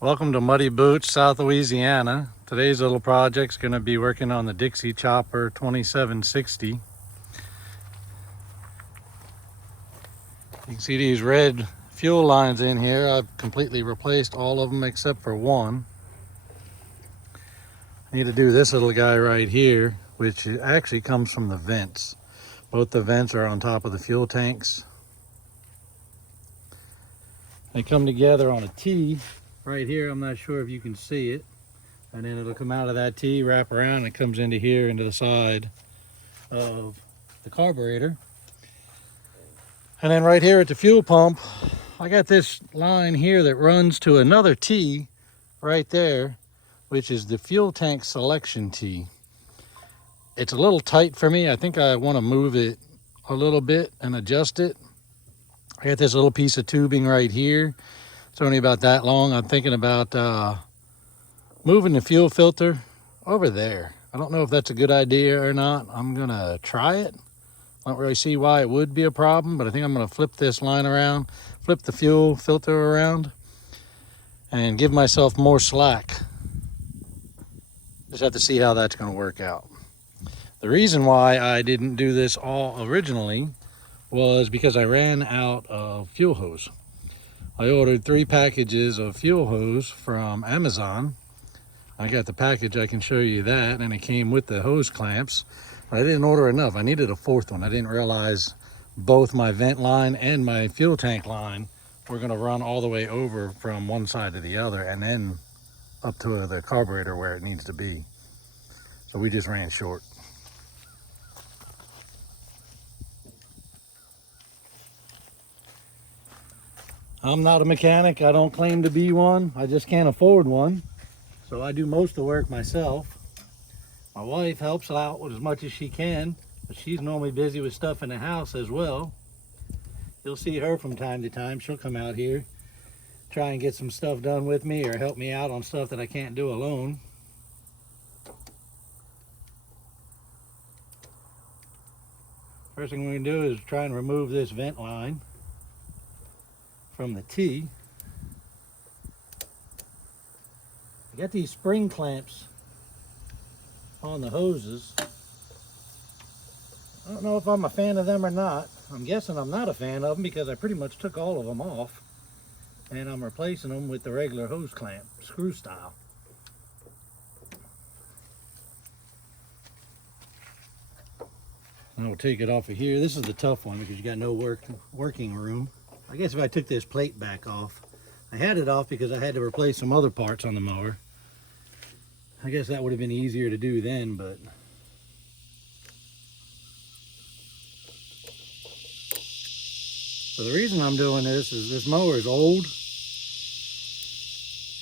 Welcome to Muddy Boots, South Louisiana. Today's little project's going to be working on the Dixie Chopper 2760. You can see these red fuel lines in here. I've completely replaced all of them except for one. I need to do this little guy right here, which actually comes from the vents. Both the vents are on top of the fuel tanks. They come together on a T right here. I'm not sure if you can see it. And then it'll come out of that T, wrap around, and it comes into here, into the side of the carburetor. And then right here at the fuel pump, I got this line here that runs to another T right there, which is the fuel tank selection T. It's a little tight for me. I think I want to move it a little bit and adjust it. I got this little piece of tubing right here. It's only about that long. I'm thinking about moving the fuel filter over there. I don't know if that's a good idea or not. I'm gonna try it. I don't really see why it would be a problem, but I think I'm gonna flip this line around, flip the fuel filter around, and give myself more slack. Just have to see how that's gonna work out. The reason why I didn't do this all originally was because I ran out of fuel hose. I ordered 3 packages of fuel hose from Amazon. I got the package, I can show you that, and it came with the hose clamps. But I didn't order enough. I needed a 4th one. I didn't realize both my vent line and my fuel tank line were gonna run all the way over from one side to the other and then up to the carburetor where it needs to be. So we just ran short. I'm not a mechanic. I don't claim to be one. I just can't afford one. So I do most of the work myself. My wife helps out with as much as she can, but she's normally busy with stuff in the house as well. You'll see her from time to time. She'll come out here, try and get some stuff done with me or help me out on stuff that I can't do alone. First thing we're gonna do is try and remove this vent line from the T. I got these spring clamps on the hoses. I don't know if I'm a fan of them or not. I'm guessing I'm not a fan of them because I pretty much took all of them off and I'm replacing them with the regular hose clamp, screw style. And I will take it off of here. This is the tough one because you got no working room. I guess if I took this plate back off, I had it off because I had to replace some other parts on the mower. I guess that would have been easier to do then, but so the reason I'm doing this is this mower is old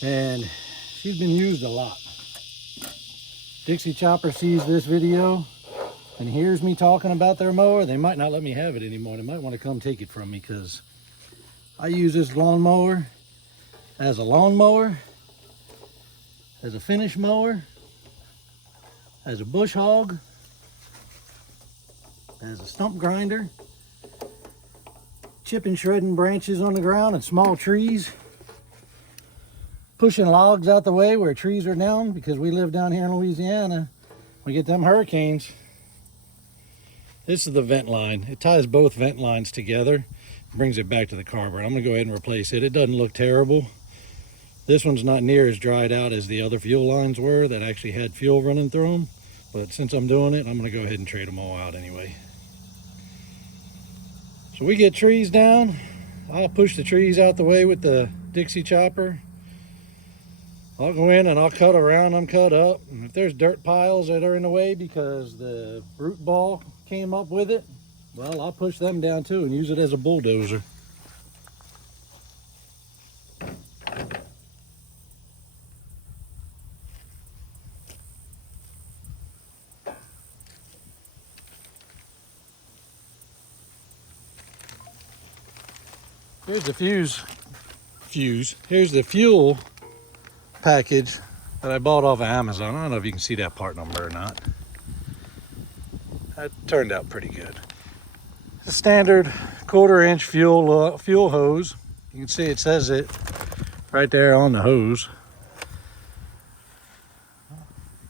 and she's been used a lot. Dixie Chopper sees this video and hears me talking about their mower. They might not let me have it anymore. They might want to come take it from me because I use this lawnmower as a lawnmower, as a finish mower, as a bush hog, as a stump grinder, chipping, shredding branches on the ground and small trees, pushing logs out the way where trees are down because we live down here in Louisiana. We get them hurricanes. This is the vent line. It ties both vent lines together, brings it back to the carburetor. I'm gonna go ahead and replace it. It doesn't look terrible. This one's not near as dried out as the other fuel lines were that actually had fuel running through them. But since I'm doing it, I'm gonna go ahead and trade them all out anyway. So we get trees down. I'll push the trees out the way with the Dixie Chopper. I'll go in and I'll cut around them, cut up. And if there's dirt piles that are in the way because the root ball came up with it, well, I'll push them down too and use it as a bulldozer. Here's the here's the fuel package that I bought off of Amazon. I don't know if you can see that part number or not. That turned out pretty good. The standard 1/4 inch fuel hose. You can see it says it right there on the hose.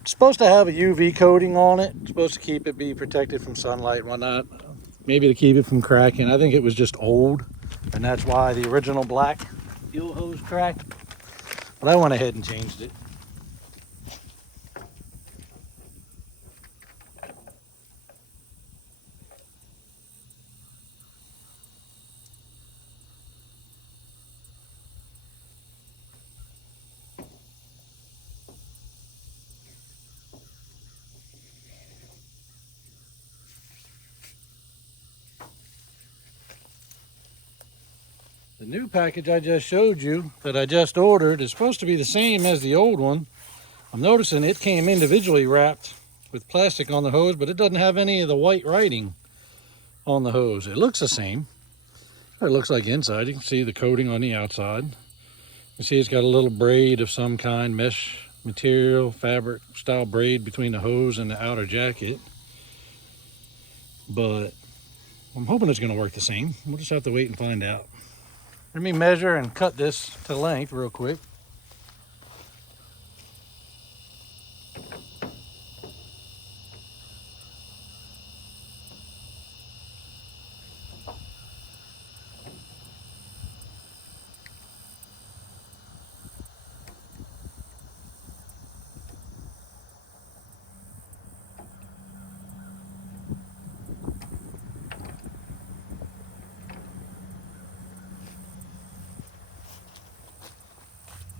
It's supposed to have a UV coating on it. It's supposed to keep it be protected from sunlight and whatnot. Maybe to keep it from cracking. I think it was just old, and that's why the original black fuel hose cracked. But I went ahead and changed it. The new package I just showed you that I just ordered is supposed to be the same as the old one. I'm noticing it came individually wrapped with plastic on the hose, but it doesn't have any of the white writing on the hose. It looks the same. It looks like inside. You can see the coating on the outside. You see it's got a little braid of some kind, mesh material, fabric style braid between the hose and the outer jacket. But I'm hoping it's going to work the same. We'll just have to wait and find out. Let me measure and cut this to length real quick.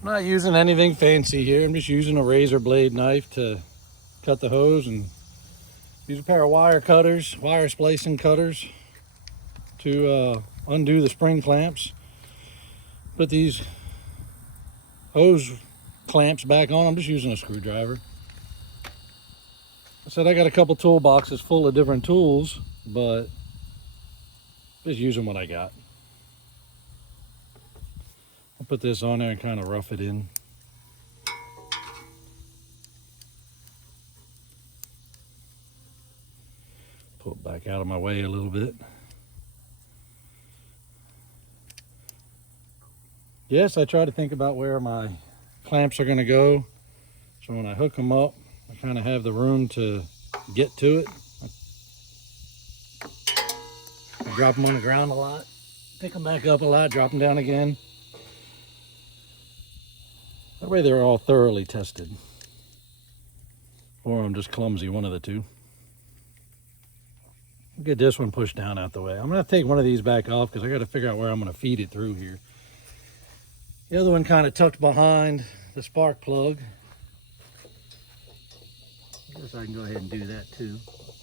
I'm not using anything fancy here. I'm just using a razor blade knife to cut the hose, and use a pair of wire cutters, wire splicing cutters, to undo the spring clamps. Put these hose clamps back on. I'm just using a screwdriver. I said I got a couple toolboxes full of different tools, but just using what I got. I'll put this on there and kind of rough it in. Pull it back out of my way a little bit. Yes, I try to think about where my clamps are going to go, so when I hook them up, I kind of have the room to get to it. I drop them on the ground a lot, pick them back up a lot, drop them down again. That way they're all thoroughly tested. Or I'm just clumsy, one of the two. Get this one pushed down out the way. I'm going to take one of these back off because I got to figure out where I'm going to feed it through here. The other one kind of tucked behind the spark plug. I guess I can go ahead and do that too.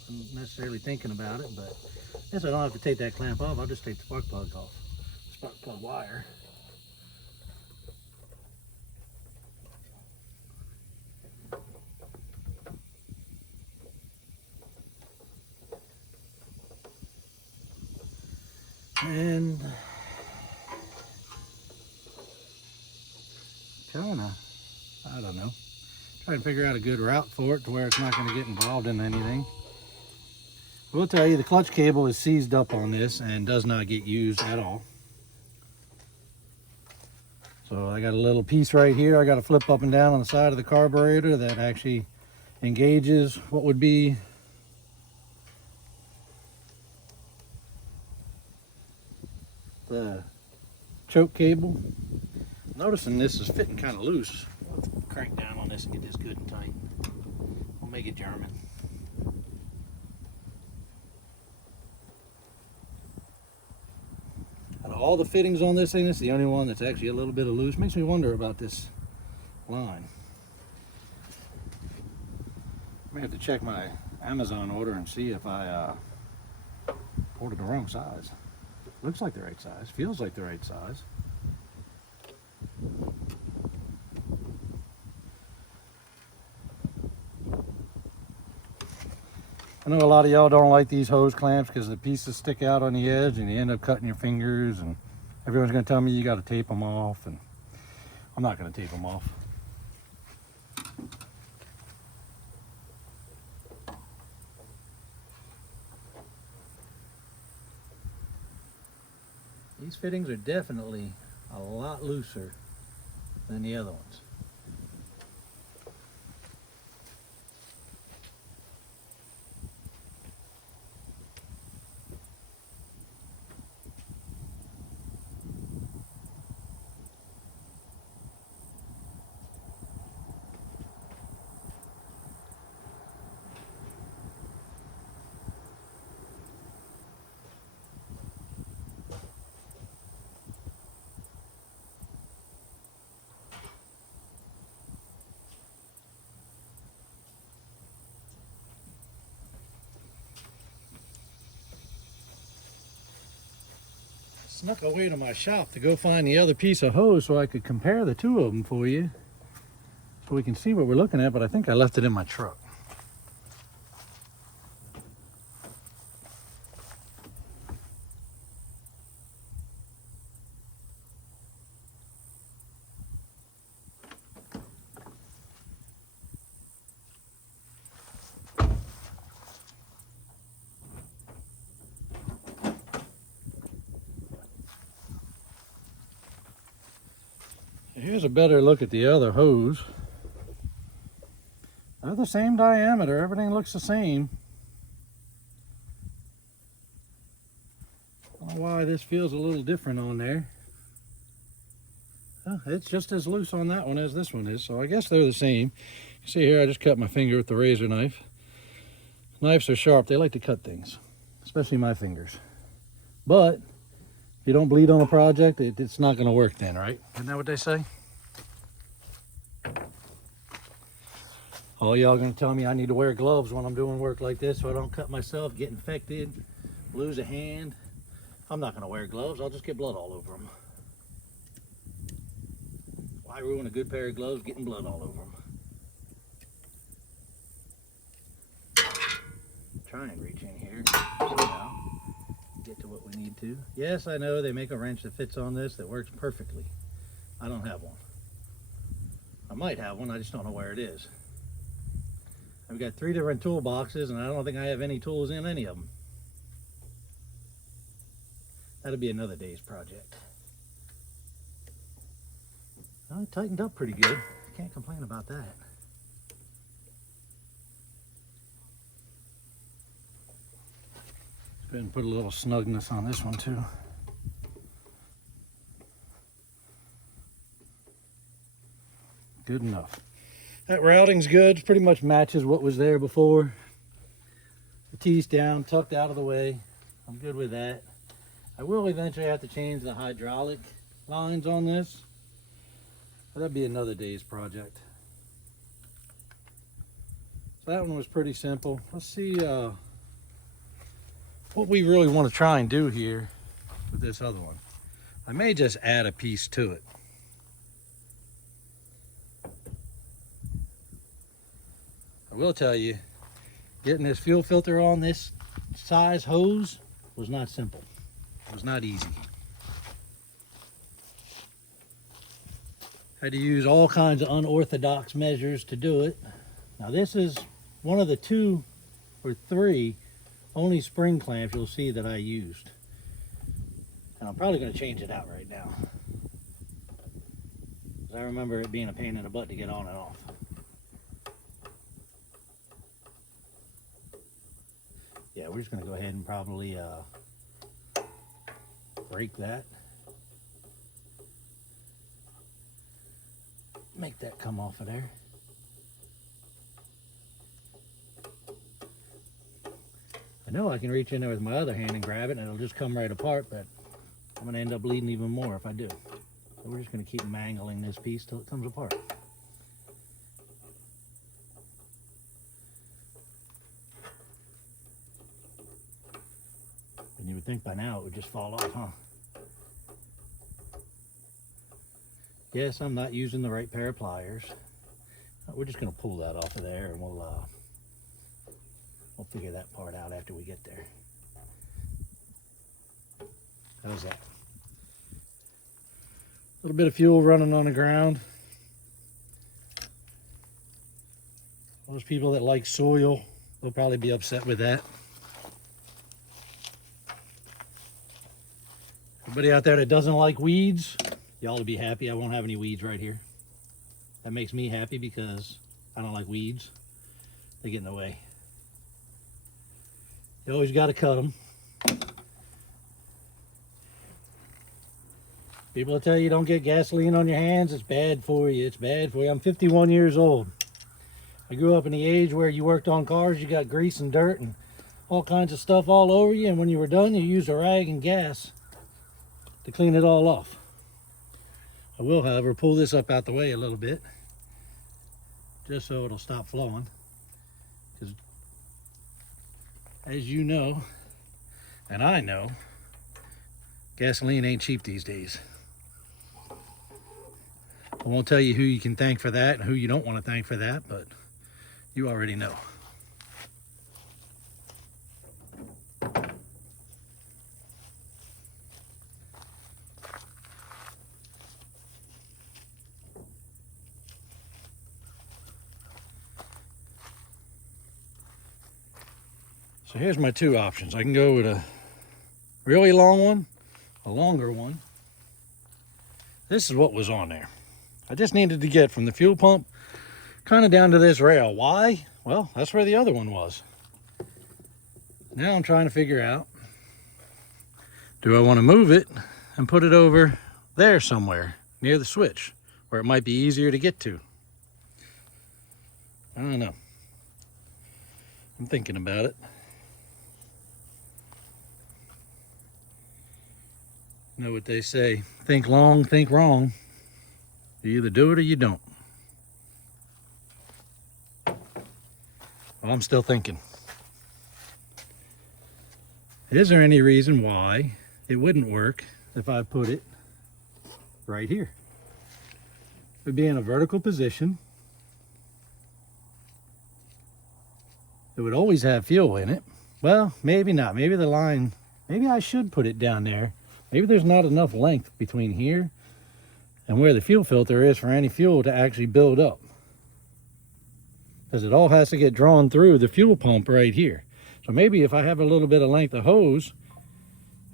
I'm not necessarily thinking about it, but I guess I don't have to take that clamp off. I'll just take the spark plug off. Spark plug wire. And I don't know, try and figure out a good route for it to where it's not going to get involved in anything. I will tell you the clutch cable is seized up on this and does not get used at all. So I got a little piece right here I got to flip up and down on the side of the carburetor that actually engages what would be the choke cable. Noticing this is fitting kind of loose. Let's crank down on this and get this good and tight. We'll make it German. Out of all the fittings on this thing, it's the only one that's actually a little bit of loose. Makes me wonder about this line. I may have to check my Amazon order and see if I ordered the wrong size. Looks like the right size, feels like the right size. I know a lot of y'all don't like these hose clamps because the pieces stick out on the edge and you end up cutting your fingers, and everyone's going to tell me you got to tape them off, and I'm not going to tape them off. These fittings are definitely a lot looser than the other ones. Snuck away to my shop to go find the other piece of hose so I could compare the two of them for you, so we can see what we're looking at, but I think I left it in my truck. Here's a better look at the other hose. They're the same diameter, everything looks the same. I don't know why this feels a little different on there. Oh, it's just as loose on that one as this one is, so I guess they're the same. You see here, I just cut my finger with the razor knife. Knives are sharp, they like to cut things, especially my fingers. But if you don't bleed on a project, it's not going to work then, right? Isn't that what they say? Oh, y'all going to tell me I need to wear gloves when I'm doing work like this so I don't cut myself, get infected, lose a hand. I'm not going to wear gloves. I'll just get blood all over them. Why ruin a good pair of gloves getting blood all over them? Try and reach in here somehow. Get to what we need to. Yes, I know they make a wrench that fits on this that works perfectly. I don't have one. I might have one, I just don't know where it is. I've got 3 different toolboxes and I don't think I have any tools in any of them. That'll be another day's project. Well, it tightened up pretty good. Can't complain about that. Go ahead and put a little snugness on this one too. Good enough. That routing's good, pretty much matches what was there before. The T's down, tucked out of the way. I'm good with that. I will eventually have to change the hydraulic lines on this, but that'd be another day's project. So that one was pretty simple. Let's see what we really want to try and do here with this other one. I may just add a piece to it. I will tell you, getting this fuel filter on this size hose was not simple. It was not easy. Had to use all kinds of unorthodox measures to do it. Now this is one of the 2 or 3 only spring clamps you'll see that I used. And I'm probably going to change it out right now, because I remember it being a pain in the butt to get on and off. Yeah, we're just going to go ahead and probably break that. Make that come off of there. I know I can reach in there with my other hand and grab it and it'll just come right apart, but I'm going to end up bleeding even more if I do. So we're just going to keep mangling this piece till it comes apart. And you would think by now it would just fall off, huh? Yes, I'm not using the right pair of pliers. We're just going to pull that off of there and we'll figure that part out after we get there. How's that? A little bit of fuel running on the ground. Those people that like soil, they'll probably be upset with that. Everybody out there that doesn't like weeds, y'all will be happy I won't have any weeds right here. That makes me happy because I don't like weeds. They get in the way. You always got to cut them. People will tell you don't get gasoline on your hands. It's bad for you. It's bad for you. I'm 51 years old. I grew up in the age where you worked on cars. You got grease and dirt and all kinds of stuff all over you. And when you were done, you used a rag and gas to clean it all off. I will, however, pull this up out the way a little bit just so it'll stop flowing. Because as you know, and I know, gasoline ain't cheap these days. I won't tell you who you can thank for that and who you don't want to thank for that, but you already know. So here's my two options. I can go with a really long one, a longer one. This is what was on there. I just needed to get from the fuel pump kind of down to this rail. Why? Well, that's where the other one was. Now I'm trying to figure out, do I want to move it and put it over there somewhere near the switch where it might be easier to get to? I don't know. I'm thinking about it. You know what they say, think long, think wrong. You either do it or you don't. Well, I'm still thinking. Is there any reason why it wouldn't work if I put it right here? It would be in a vertical position. It would always have fuel in it. Well, maybe not. Maybe the line, maybe I should put it down there. Maybe there's not enough length between here and where the fuel filter is for any fuel to actually build up. Because it all has to get drawn through the fuel pump right here. So maybe if I have a little bit of length of hose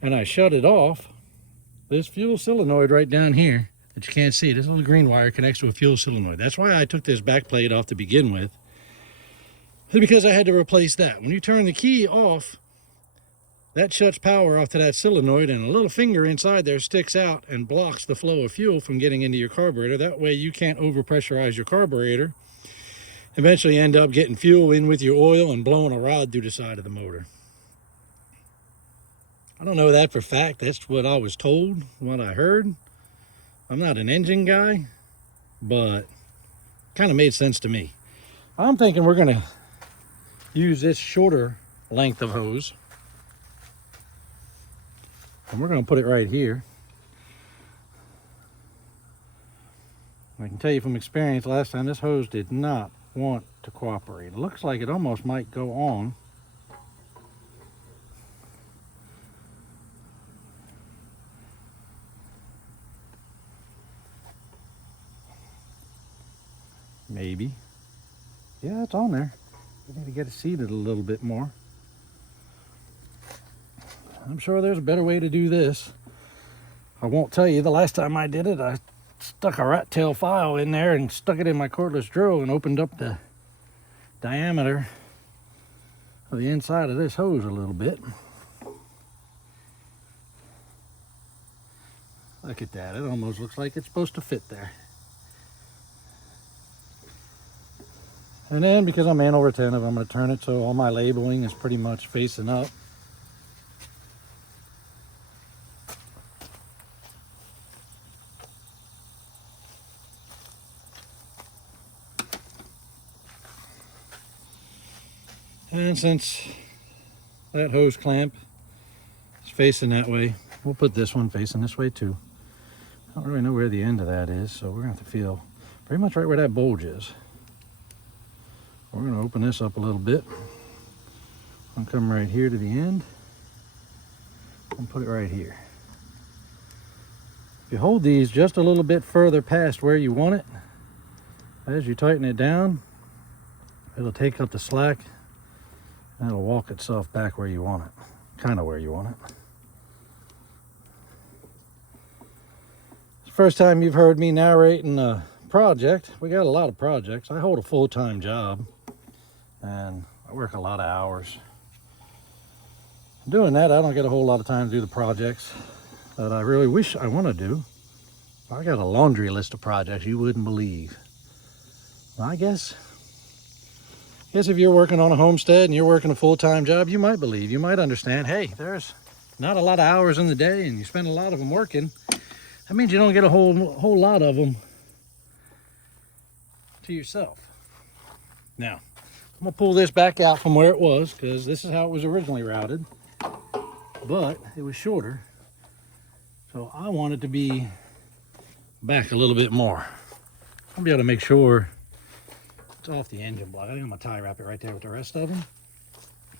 and I shut it off, this fuel solenoid right down here that you can't see, this little green wire connects to a fuel solenoid. That's why I took this back plate off to begin with. It's because I had to replace that. When you turn the key off, that shuts power off to that solenoid, and a little finger inside there sticks out and blocks the flow of fuel from getting into your carburetor. That way you can't overpressurize your carburetor. Eventually end up getting fuel in with your oil and blowing a rod through the side of the motor. I don't know that for a fact. That's what I was told, what I heard. I'm not an engine guy, but it kind of made sense to me. I'm thinking we're going to use this shorter length of hose. And we're going to put it right here. I can tell you from experience, last time this hose did not want to cooperate. It looks like it almost might go on. Maybe. Yeah, it's on there. We need to get it seated a little bit more. I'm sure there's a better way to do this. I won't tell you, the last time I did it, I stuck a rat tail file in there and stuck it in my cordless drill and opened up the diameter of the inside of this hose a little bit. Look at that, it almost looks like it's supposed to fit there. And then, because I'm anal retentive, I'm going to turn it so all my labeling is pretty much facing up. And since that hose clamp is facing that way, we'll put this one facing this way too. I don't really know where the end of that is, so we're going to have to feel pretty much right where that bulge is. We're going to open this up a little bit. I'm come right here to the end and put it right here. If you hold these just a little bit further past where you want it, as you tighten it down, it'll take up the slack and it'll walk itself back where you want it, kind of where you want it. It's the first time you've heard me narrating a project. We got a lot of projects. I hold a full-time job and I work a lot of hours. Doing that, I don't get a whole lot of time to do the projects that I really wish I want to do. I got a laundry list of projects you wouldn't believe. I guess if you're working on a homestead and you're working a full-time job, you might believe, you might understand, hey, there's not a lot of hours in the day and you spend a lot of them working. That means you don't get a whole lot of them to yourself. Now, I'm gonna pull this back out from where it was because this is how it was originally routed, but it was shorter. So I want it to be back a little bit more. I'll be able to make sure it's off the engine block. I think I'm gonna tie wrap it right there with the rest of them.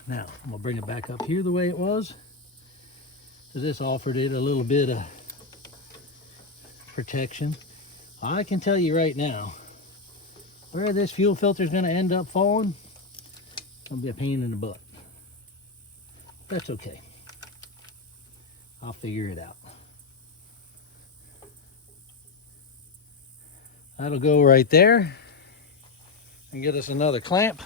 Now, I'm gonna bring it back up here the way it was, because this offered it a little bit of protection. I can tell you right now, where this fuel filter is gonna end up falling, it's gonna be a pain in the butt. That's okay. I'll figure it out. That'll go right there and get us another clamp.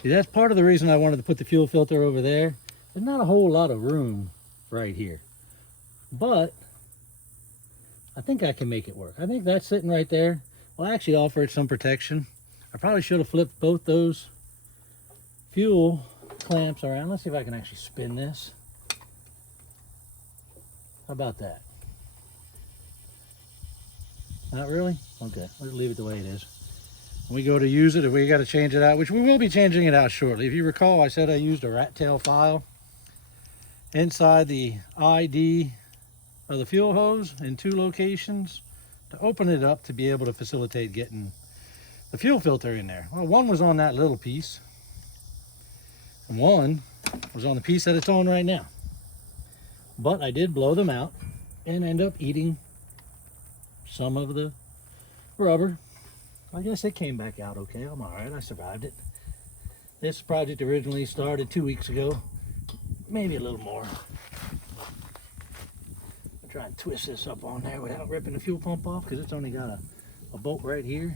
See, that's part of the reason I wanted to put the fuel filter over there. There's not a whole lot of room right here, but I think I can make it work. I think that's sitting right there will actually offer it some protection. I probably should have flipped both those fuel clamps around. Let's see if I can actually spin this. How about that? Not really? Okay, let's leave it the way it is. When we go to use it, if we got to change it out, which we will be changing it out shortly. If you recall, I said I used a rat tail file inside the ID of the fuel hose in 2 locations to open it up to be able to facilitate getting the fuel filter in there. Well, one was on that little piece, and one was on the piece that it's on right now. But I did blow them out and end up eating some of the rubber. I guess it came back out okay. I'm all right. I survived it. This project originally started 2 weeks ago, maybe a little more. I'll try and twist this up on there without ripping the fuel pump off, because it's only got a bolt right here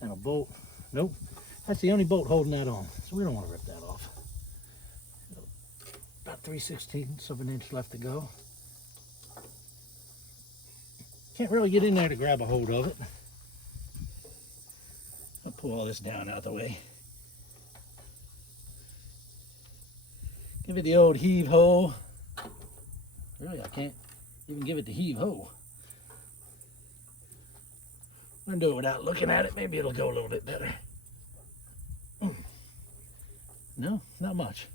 and a bolt. Nope, that's the only bolt holding that on, so we don't want to rip that off. About 3/16 of an inch left to go. Can't really get in there to grab a hold of it. I'll pull all this down out of the way. Give it the old heave ho. Really, I can't even give it the heave ho. I'm gonna do it without looking at it. Maybe it'll go a little bit better. No, not much.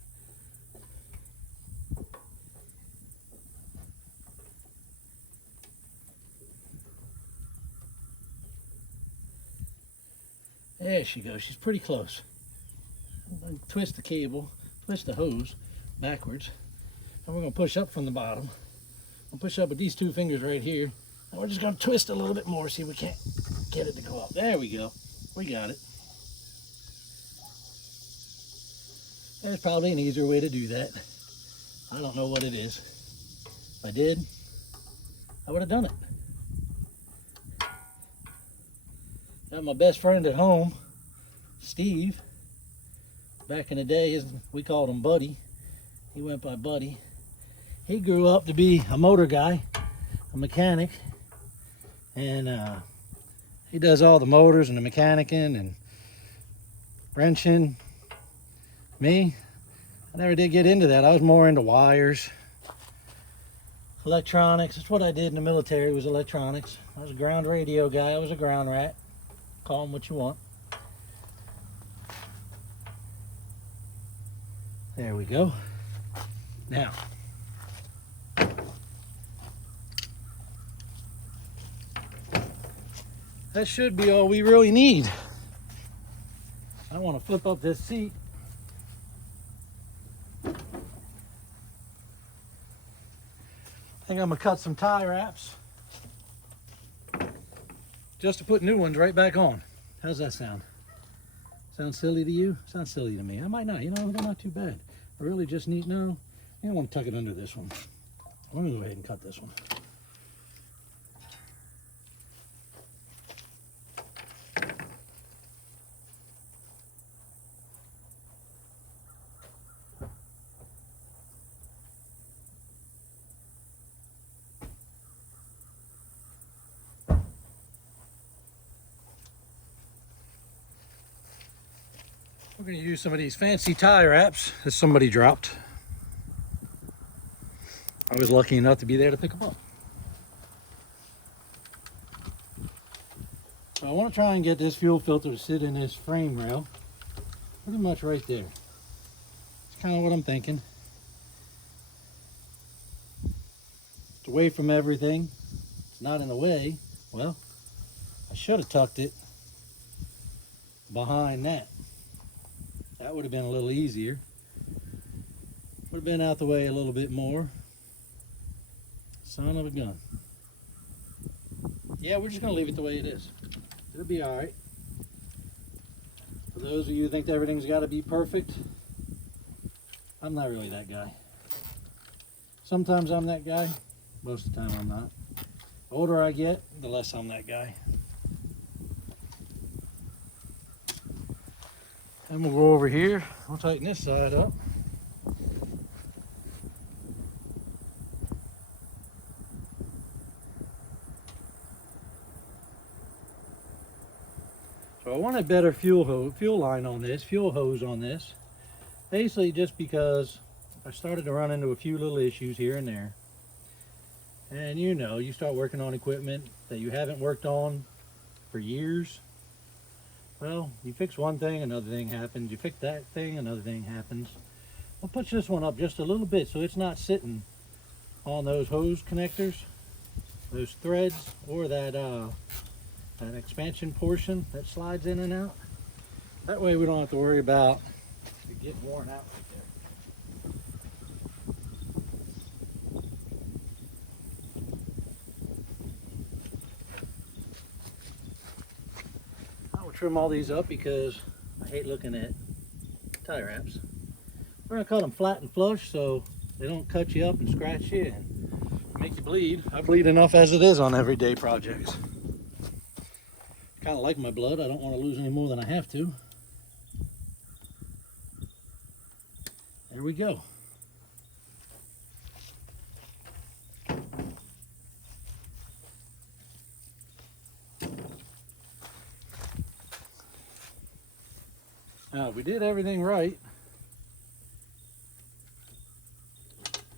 There she goes. She's pretty close. Twist the cable, twist the hose backwards, and we're going to push up from the bottom. I'll push up with these 2 fingers right here, and we're just going to twist a little bit more, see if we can't get it to go up. There we go. We got it. There's probably an easier way to do that. I don't know what it is. If I did, I would have done it. Got my best friend at home, Steve. Back in the day, we called him Buddy. He went by Buddy. He grew up to be a motor guy, a mechanic, and he does all the motors and the mechanicking and wrenching. Me, I never did get into that. I was more into wires, electronics. That's what I did in the military, was electronics. I was a ground radio guy. I was a ground rat. Call them what you want. There we go. Now, that should be all we really need. I want to flip up this seat. I think I'm gonna cut some tie wraps just to put new ones right back on. How's that sound? Sound silly to you? Sounds silly to me. I might not. You know, they're not too bad. I really just need, no, I don't want to tuck it under this one. I'm going to go ahead and cut this one. We're going to use some of these fancy tie wraps that somebody dropped. I was lucky enough to be there to pick them up. So I want to try and get this fuel filter to sit in this frame rail, pretty much right there. It's kind of what I'm thinking. It's away from everything. It's not in the way. Well, I should have tucked it behind that. That would have been a little easier. Would have been out the way a little bit more. Son of a gun. Yeah, we're just going to leave it the way it is. It'll be all right. For those of you who think that everything's got to be perfect, I'm not really that guy. Sometimes I'm that guy. Most of the time I'm not. The older I get, the less I'm that guy. And we'll go over here. We'll tighten this side up. So I want a better fuel line on this, fuel hose on this. Basically just because I started to run into a few little issues here and there. And you know, you start working on equipment that you haven't worked on for years. Well, you fix one thing, another thing happens. You fix that thing, another thing happens. I'll push this one up just a little bit so it's not sitting on those hose connectors, those threads, or that expansion portion that slides in and out. That way we don't have to worry about it getting worn out right there. I will trim all these up because I hate looking at tie wraps. We're gonna cut them flat and flush so they don't cut you up and scratch you and make you bleed. I bleed enough as it is on everyday projects. Kind of like my blood. I don't want to lose any more than I have to. There we go. Now, if we did everything right,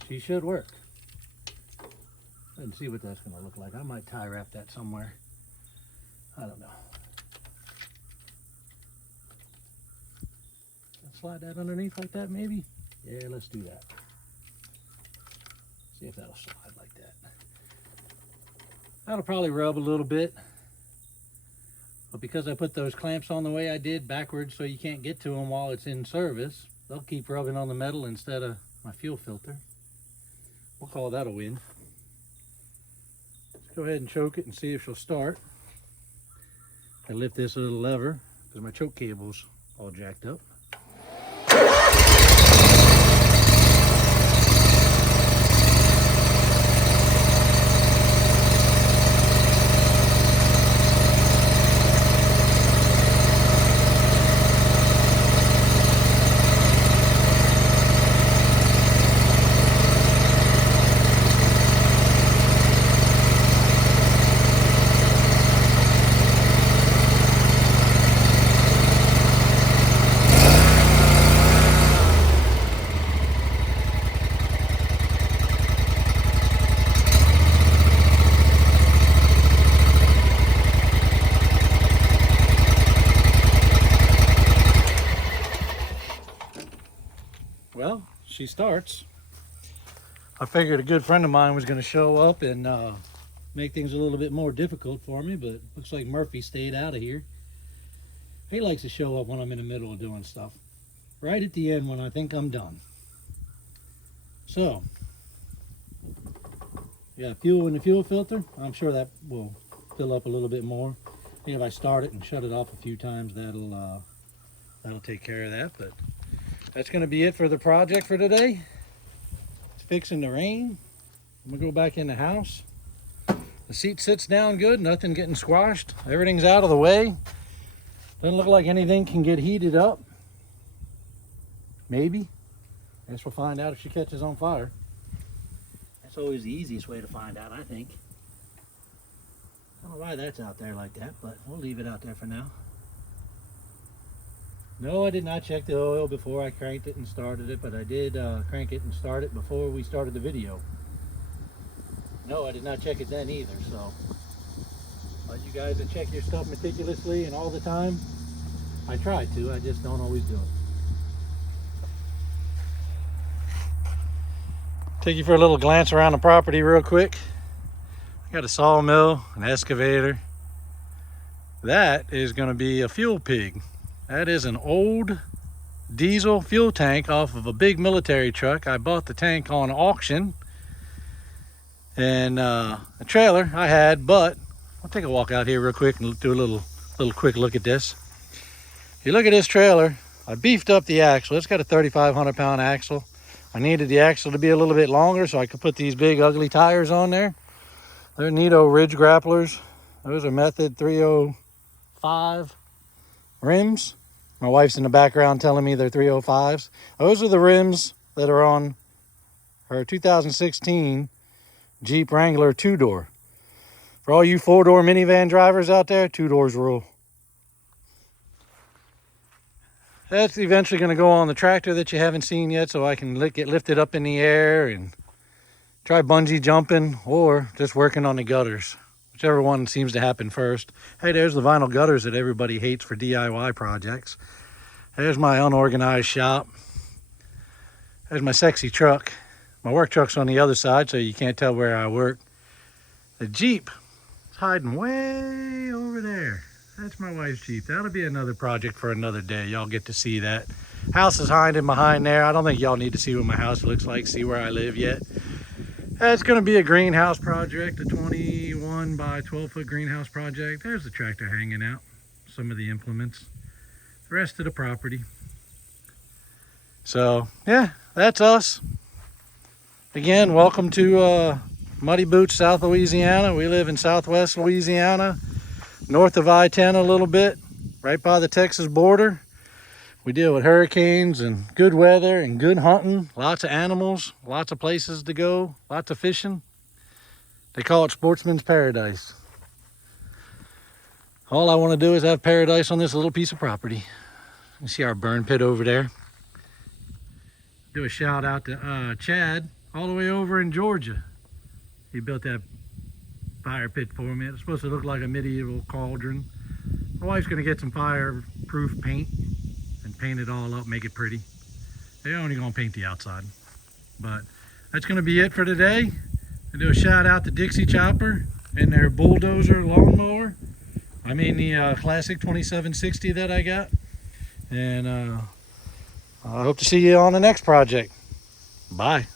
she should work. Let's see what that's going to look like. I might tie wrap that somewhere. I don't know. Slide that underneath like that, maybe? Yeah, let's do that. See if that'll slide like that. That'll probably rub a little bit. But because I put those clamps on the way I did, backwards, so you can't get to them while it's in service, they'll keep rubbing on the metal instead of my fuel filter. We'll call that a win. Let's go ahead and choke it and see if she'll start. I lift this little lever because my choke cable's all jacked up. Well, she starts. I figured a good friend of mine was going to show up and make things a little bit more difficult for me, but looks like Murphy stayed out of here. He likes to show up when I'm in the middle of doing stuff. Right at the end when I think I'm done. So, yeah, fuel in the fuel filter. I'm sure that will fill up a little bit more. think if I start it and shut it off a few times, that'll take care of that. But that's going to be it for the project for today. It's fixing to rain. I'm gonna go back in the house. The seat sits down good, nothing getting squashed. Everything's out of the way. Doesn't look like anything can get heated up. Maybe. I guess we'll find out if she catches on fire. That's always the easiest way to find out, I think. I don't know why that's out there like that, but we'll leave it out there for now. No, I did not check the oil before I cranked it and started it, but I did crank it and start it before we started the video. No, I did not check it then either, so you guys that check your stuff meticulously and all the time, I try to, I just don't always do it. Take you for a little glance around the property real quick. I got a sawmill, an excavator. That is going to be a fuel pig. That is an old diesel fuel tank off of a big military truck. I bought the tank on auction. And a trailer I had, but I'll take a walk out here real quick and do a little quick look at this. If you look at this trailer, I beefed up the axle. It's got a 3,500 pound axle. I needed the axle to be a little bit longer so I could put these big ugly tires on there. They're Nito Ridge Grapplers. Those are Method 305 rims. My wife's in the background telling me they're 305s. Those are the rims that are on her 2016 Jeep Wrangler 2-door. For all you 4-door minivan drivers out there, 2 doors rule. That's eventually going to go on the tractor that you haven't seen yet, so I can get lifted up in the air and try bungee jumping or just working on the gutters. Whichever one seems to happen first. Hey, there's the vinyl gutters that everybody hates for DIY projects. There's my unorganized shop. There's my sexy truck. My work truck's on the other side, so you can't tell where I work. The Jeep is hiding way over there. That's my wife's Jeep. That'll be another project for another day. Y'all get to see that. House is hiding behind there. I don't think y'all need to see what my house looks like, see where I live yet. It's going to be a greenhouse project, a 21 by 12 foot greenhouse project. There's the tractor hanging out, some of the implements, the rest of the property. So, yeah, that's us. Again, welcome to Muddy Boots, South Louisiana. We live in Southwest Louisiana, north of I-10 a little bit, right by the Texas border. We deal with hurricanes and good weather and good hunting, lots of animals, lots of places to go, lots of fishing. They call it sportsman's paradise. All I want to do is have paradise on this little piece of property. You see our burn pit over there. Do a shout out to Chad, all the way over in Georgia. He built that fire pit for me. It's supposed to look like a medieval cauldron. My wife's gonna get some fireproof paint and paint it all up, make it pretty. They're only gonna paint the outside. But that's gonna be it for today. I do a shout out to Dixie Chopper and their bulldozer lawnmower. I mean the classic 2760 that I got. And I hope to see you on the next project. Bye.